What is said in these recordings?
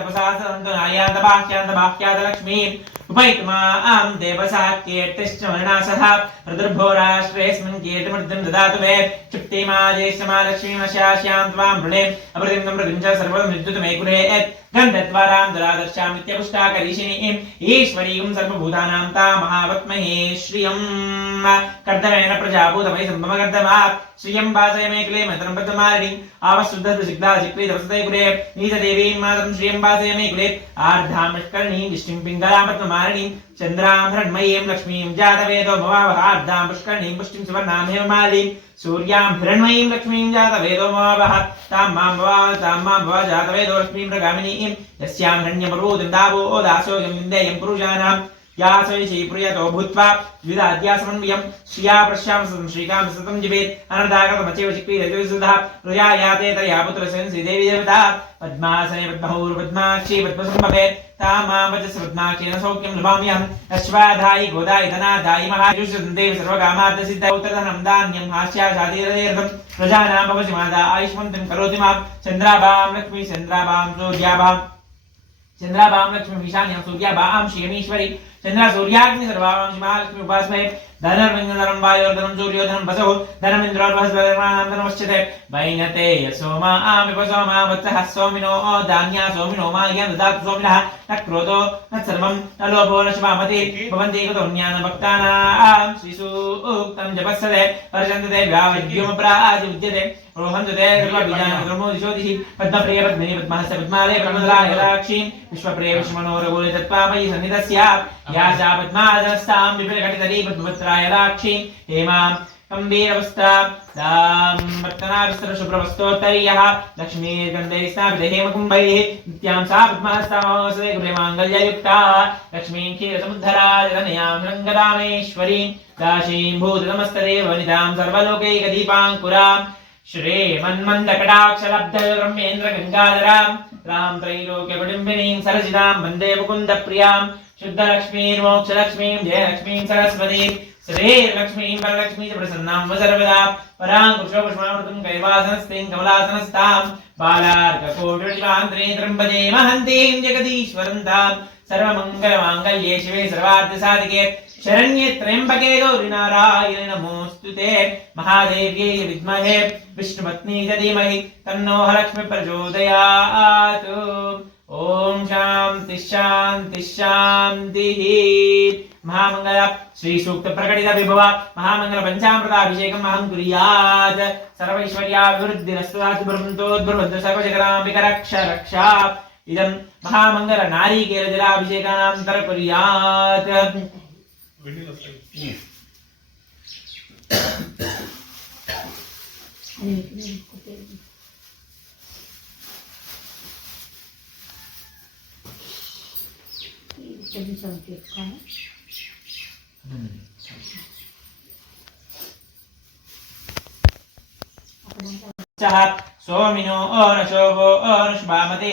तपसासन्तनायान्तबाह्यान्तबाह्यादलक्ष्मीम् उपैतुमां देवसा कीर्तिश्चमरणासः प्रदुर्भोराश्रेयस्मिन् कीर्तिमृद्धिं ददातु मे क्षिप्तिमाजेष्टमालक्ष्मीमशास्यां त्वां वृणे अमृतिं मृतिं च सर्वं विद्युत मे गृहे गन्धद्वारां दुरादर्शामित्यपुष्टाकरीशिनीम् ईश्वरीं सर्वभूतानां तामहावत्महे श्रियम् कर्दमेन प्रजाभूतमयि सम्भवकर्दमात् श्रियं वासय मे कुले मन्त्रं पद्ममालिनीम् आवशुद्धसिग्धासिक्रीतवसते कुले नीतदेवीं मातरं श्रियं वासय मे कुले आर्धां पुष्करणीं विष्णुं पिङ्गलां पद्ममालिनीं चन्द्रां हिरण्मयीं लक्ष्मीं जातवेदो भवावः आर्धां पुष्करणीं पुष्टिं सुवर्णां हेममालिनीं सूर्यां हिरण्मयीं लक्ष्मीं जातवेदो भवावः तां मां भव जातवेदो लक्ष्मीं प्रगामिनीं यस्यां हिरण्यमरूदं दावो दासोऽयं विन्देयं पुरुषाणां या सविषी प्रियतो भूत्वा द्विदाद्यासमन्वयं श्रिया प्रश्यामसतं श्रीकां सतं जिवेत् अनर्धागतमचैव चिक्रीरजोसुधा प्रजा याते तया पुत्रस्य श्रीदेवी देवता पद्मासने पद्महूर्पद्माक्षी पद्मसम्भवे तामां वचस पद्माक्षेण सौख्यं लभाम्यहम् अश्वाधायि गोदायि धनाधायि महायुष्यन्देव सर्वकामार्थसिद्धौ उत्तरधनं धान्यं हास्यासादिरतीर्थं प्रजानां भवसि माता आयुष्मन्तं करोति मां चन्द्राभां लक्ष्मी चन्द्राभां सूर्याभां चन्द्राभां लक्ष्मी ईशान्यां सूर्याभां श्रियमीश्वरी चंद्र सूर्याग्नि सर्वांश महालक्ष्मी उपासमहे धनर्विंदधनं वायोर्धनं सूर्योधनं वसुः धनमिन्द्रोर्वहस्पतिर्मानन्दनमश्चिते वैनते सोमा विपसोमा वत्सः सोमिनो धान्या सोमिनो माह्यं ददातु सोमिनः न क्रोधो न सर्वं न लोभो न शुभामति भवन्ति कृतोऽन्यानभक्तानां श्रीसूक्तं जपस्सते वर्षन्ते व्यावद्युमपराजिविद्यते रोहन्तु ते सर्वबीजानक्रमोदिशोदिः पद्मप्रिय पद्मिनी पद्महस्य पद्मालये प्रमदलायलाक्षीं विश्वप्रिय विश्वमनोरघुले तत्त्वामयि सन्निधस्यात् या सा पद्मादस्तां विपुलघटितरी पद्मवत्रायलाक्षीं हेमां कम्बीरवस्त्रां दां वर्तनाविस्तरशुभ्रवस्तोत्तरीयः लक्ष्मीर्गन्धैः स्नापितः हेमकुम्भैः नित्यां सा पद्मास्तामवसते गृहे माङ्गल्ययुक्ता लक्ष्मीं क्षीरसमुद्धराजतनयां रङ्गदामेश्वरीं दाशीं भूतनमस्तदेव वनितां सर्वलोकैकदीपाङ्कुरां श्रीमन्मन्दकटाक्षलब्धरम्येन्द्र गङ्गाधरां रां त्रैलोक्यकुटुम्बिनीं सरसितां वन्दे मुकुन्दप्रियां शुद्धलक्ष्मीर्मोक्षलक्ष्मीं जयलक्ष्मीं सरस्वतीं श्रीलक्ष्मीं वरलक्ष्मीं च प्रसन्नां सर्वदा पराङ्कुशोपुष्पामृतं कैवासनस्तीं कमलासनस्तां बालार्ककोटिवान्त्रीं त्र्यम्बके महन्तीं जगदीश्वरं तां सर्वमङ्गलमाङ्गल्ये शिवे सर्वार्थसाधिके शरण्ये त्र्यम्बके गौरि नारायणे नमोऽस्तुते महादेव्यै विद्महे विष्णुपत्नी च धीमहि तन्नो लक्ष्मी प्रचोदयात् ओम शांति शांति शांतिः महामंगल श्री सूक्त प्रकटित विभव महामंगल पंचामृताभिषेकम् अहं कुर्यात् सर्वैश्वर्याभिवृद्धिरस्तु ब्रह्मन्तोद्ब्रुवन्तु सर्वजगदाम्बिकरक्ष रक्षा इदं महामंगल नारीकेल जलाभिषेकानंतर कुर्यात् सोमिनो नशोभो नशुभामते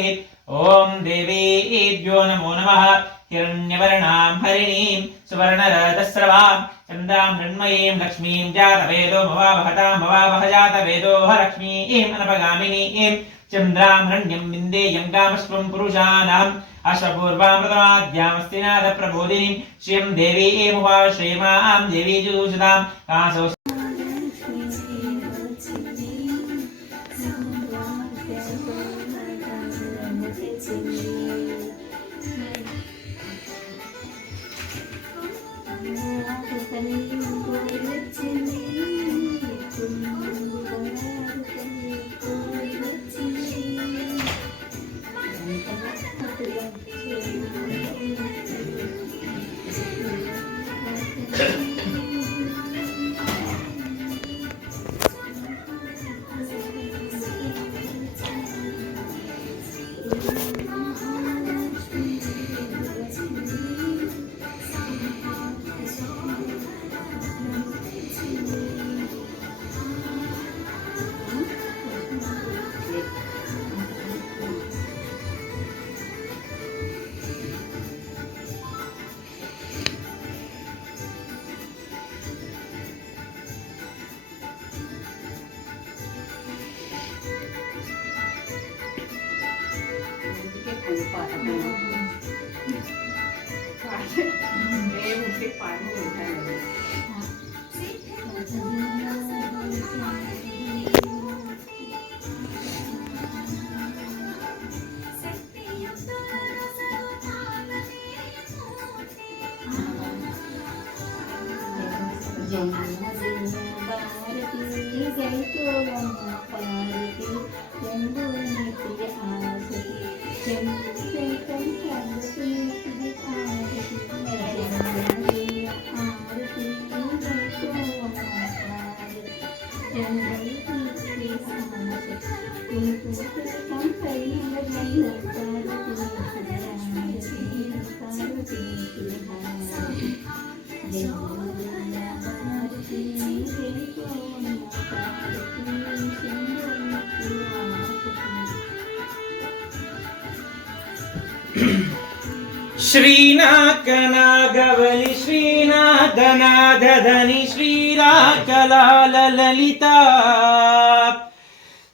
ओम देवीभ्यो नमो नमः हिरण्यवर्णां हरिणीं सुवर्णरथस्रवां चन्द्रां मृण्मयीं लक्ष्मीं जातवेदो भवावहतां भवावह जातवेदो लक्ष्मीं अनपगामिनीं चन्द्रां हरण्यं विन्देयं कामश्वं पुरुषाणाम् अश्वपूर्वामृतमाद्यामस्तिनाथप्रबोधिनीं श्रियं देवीमुपा श्रीमां देवी जुषुतां कासो श्रीनाकनागवलि श्रीनाथनाथधनि श्रीराकलाललिता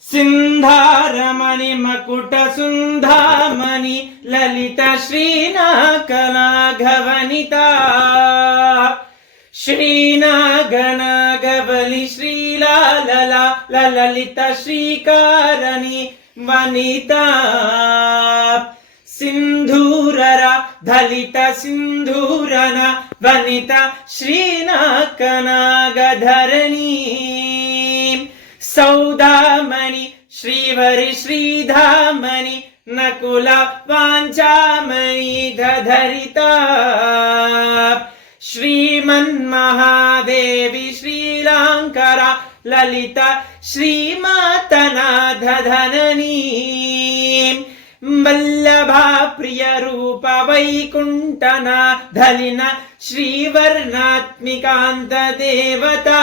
सिन्धारमणि मकुट सुन्धामणि ललिता श्रीनाकनागवनिता श्रीनागनागवलि श्रीलालला ललिता श्रीकारणि वनिता सिंधूररा धलित सिंधूरन वनिता श्रीनाकनागधरणी सौदामणि श्रीवरि श्रीधामणि नकुल वाञ्छामणि धरिता श्रीमन्महादेवी श्रीलांकरा ललिता श्रीमातनाथधननी वल्लभा प्रिय रूप वैकुंठना धलिना श्रीवर्णात्मिकांत देवता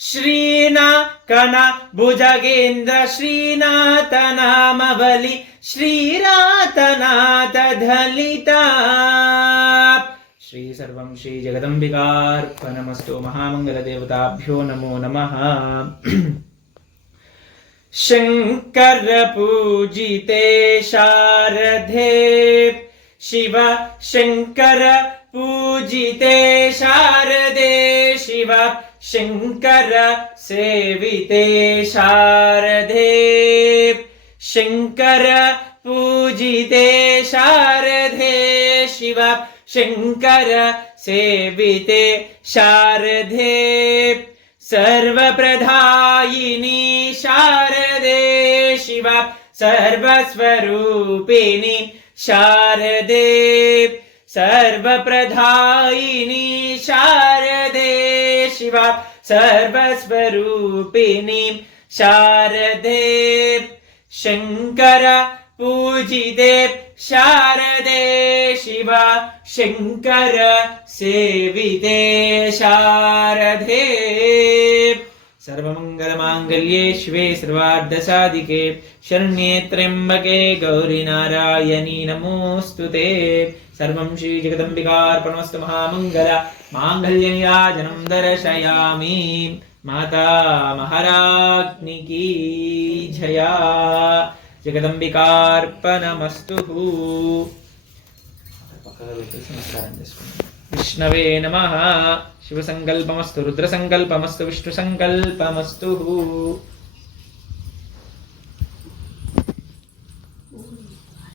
श्रीनाकना भुजगेन्द्र श्रीनाथ नामबलि श्रीनाथनाथ धलिता श्री सर्वं श्री जगदंबिकार्पणमस्तु महामंगल देवताभ्यो नमो नमः। शंकर पूजिते शारदे शिव शंकर पूजिते शारदे शिव शंकर सेविते शारदे शंकर पूजिते शारदे शिव शंकर सेविते शारदे सर्वप्रदायिनी शारदे शिव सर्वस्वरूपिणी शारदे सर्वप्रदायिनी शारदे शिव सर्वस्वरूपिणी शारदे शंकर पूजिते शारदे शिव शंकर सेविते शारदे सर्वमंगलमांगल्ये शिवे सर्वार्धसाधिके शरण्ये त्र्यंबके गौरी नारायणी नमोस्तुते। सर्वं श्री जगदंबिकार्पणमस्तु महामंगल मांगल्यनीराजनं दर्शयामि। माता महाराज्ञी की जया। जगदंबिकार्पणमस्तु। विष्णवे नमः। शिवसंकल्पमस्तु रुद्रसंकल्पमस्तु विष्णुसंकल्पमस्तु।